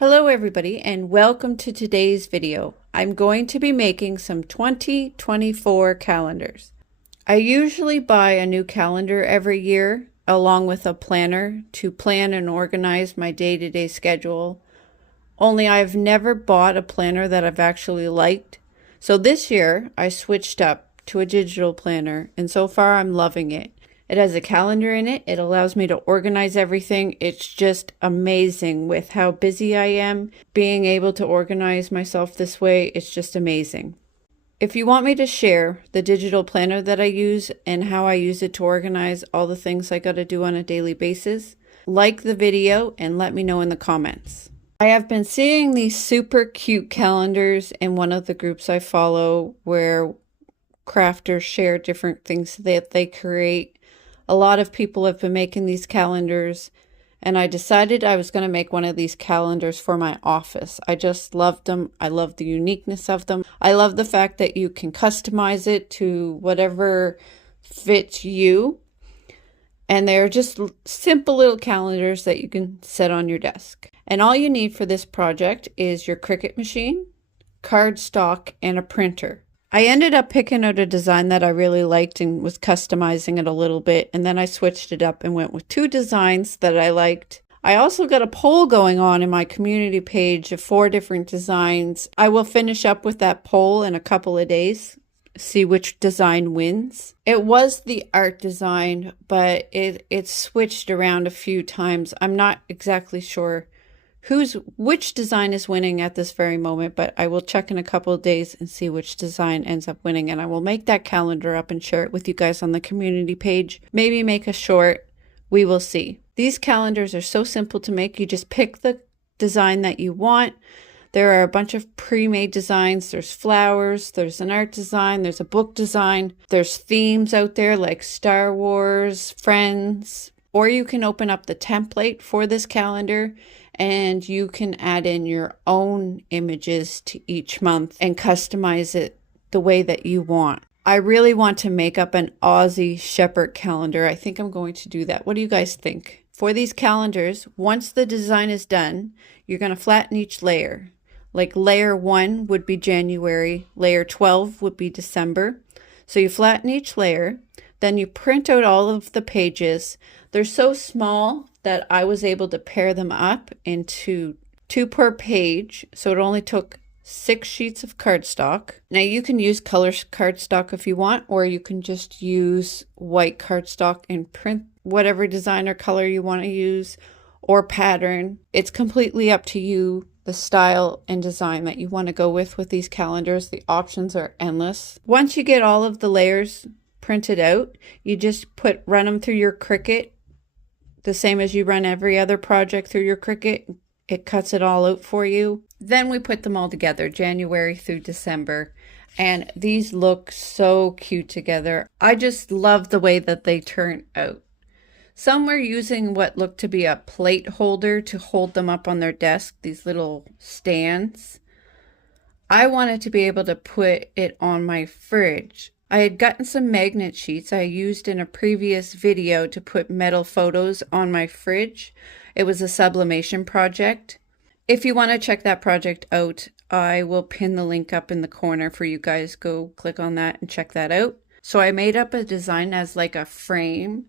Hello everybody and welcome to today's video. I'm going to be making some 2024 calendars. I usually buy a new calendar every year along with a planner to plan and organize my day-to-day schedule. Only I've never bought a planner that I've actually liked. So this year I switched up to a digital planner and so far I'm loving it. It has a calendar in it. It allows me to organize everything. It's just amazing with how busy I am. Being able to organize myself this way, it's just amazing. If you want me to share the digital planner that I use and how I use it to organize all the things I got to do on a daily basis, like the video and let me know in the comments. I have been seeing these super cute calendars in one of the groups I follow where crafters share different things that they create. A lot of people have been making these calendars, and I decided I was going to make one of these calendars for my office. I just loved them. I love the uniqueness of them. I love the fact that you can customize it to whatever fits you. And they're just simple little calendars that you can set on your desk. And all you need for this project is your Cricut machine, cardstock, and a printer. I ended up picking out a design that I really liked and was customizing it a little bit, and then I switched it up and went with two designs that I liked. I also got a poll going on in my community page of 4 different designs. I will finish up with that poll in a couple of days, see which design wins. It was the art design, but it switched around a few times. I'm not exactly sure which design is winning at this very moment, but I will check in a couple of days and see which design ends up winning, and I will make that calendar up and share it with you guys on the community page. Maybe make a short. We will see. These calendars are so simple to make. You just pick the design that you want. There are a bunch of pre-made designs. There's flowers, there's an art design, there's a book design, there's themes out there like Star Wars, Friends, or you can open up the template for this calendar and you can add in your own images to each month and customize it the way that you want. I really want to make up an Aussie Shepherd calendar. I think I'm going to do that. What do you guys think? For these calendars, once the design is done, you're going to flatten each layer. Like layer 1 would be January, layer 12 would be December. So you flatten each layer, then you print out all of the pages. They're so small that I was able to pair them up into 2 per page. So it only took 6 sheets of cardstock. Now you can use color cardstock if you want, or you can just use white cardstock and print whatever design or color you want to use or pattern. It's completely up to you, the style and design that you want to go with these calendars. The options are endless. Once you get all of the layers printed out, you just run them through your Cricut, the same as you run every other project through your Cricut. It cuts it all out for you. Then we put them all together, January through December, and these look so cute together. I just love the way that they turn out. Some were using what looked to be a plate holder to hold them up on their desk, these little stands. I wanted to be able to put it on my fridge. I had gotten some magnet sheets I used in a previous video to put metal photos on my fridge. It was a sublimation project. If you want to check that project out, I will pin the link up in the corner for you guys. Go click on that and check that out. So I made up a design as like a frame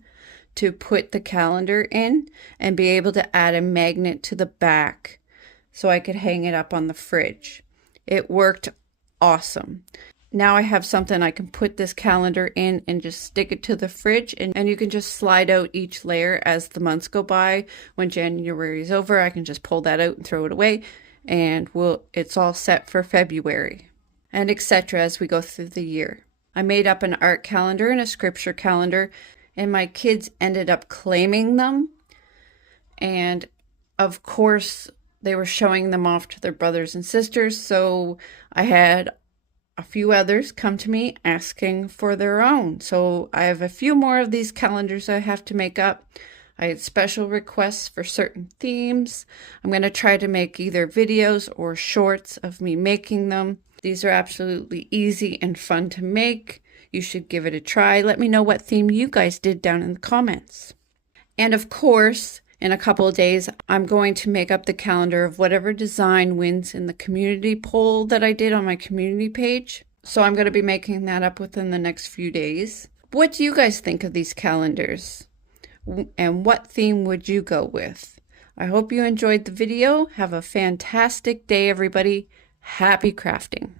to put the calendar in and be able to add a magnet to the back so I could hang it up on the fridge. It worked awesome. Now I have something I can put this calendar in and just stick it to the fridge, and you can just slide out each layer as the months go by. When January is over, I can just pull that out and throw it away, and it's all set for February, and etc. as we go through the year. I made up an art calendar and a scripture calendar, and my kids ended up claiming them, and of course they were showing them off to their brothers and sisters, so I had a few others come to me asking for their own. So I have a few more of these calendars I have to make up. I had special requests for certain themes. I'm going to try to make either videos or shorts of me making them. These are absolutely easy and fun to make. You should give it a try. Let me know what theme you guys did down in the comments. And of course, in a couple of days, I'm going to make up the calendar of whatever design wins in the community poll that I did on my community page. So I'm going to be making that up within the next few days. What do you guys think of these calendars? And what theme would you go with? I hope you enjoyed the video. Have a fantastic day, everybody. Happy crafting.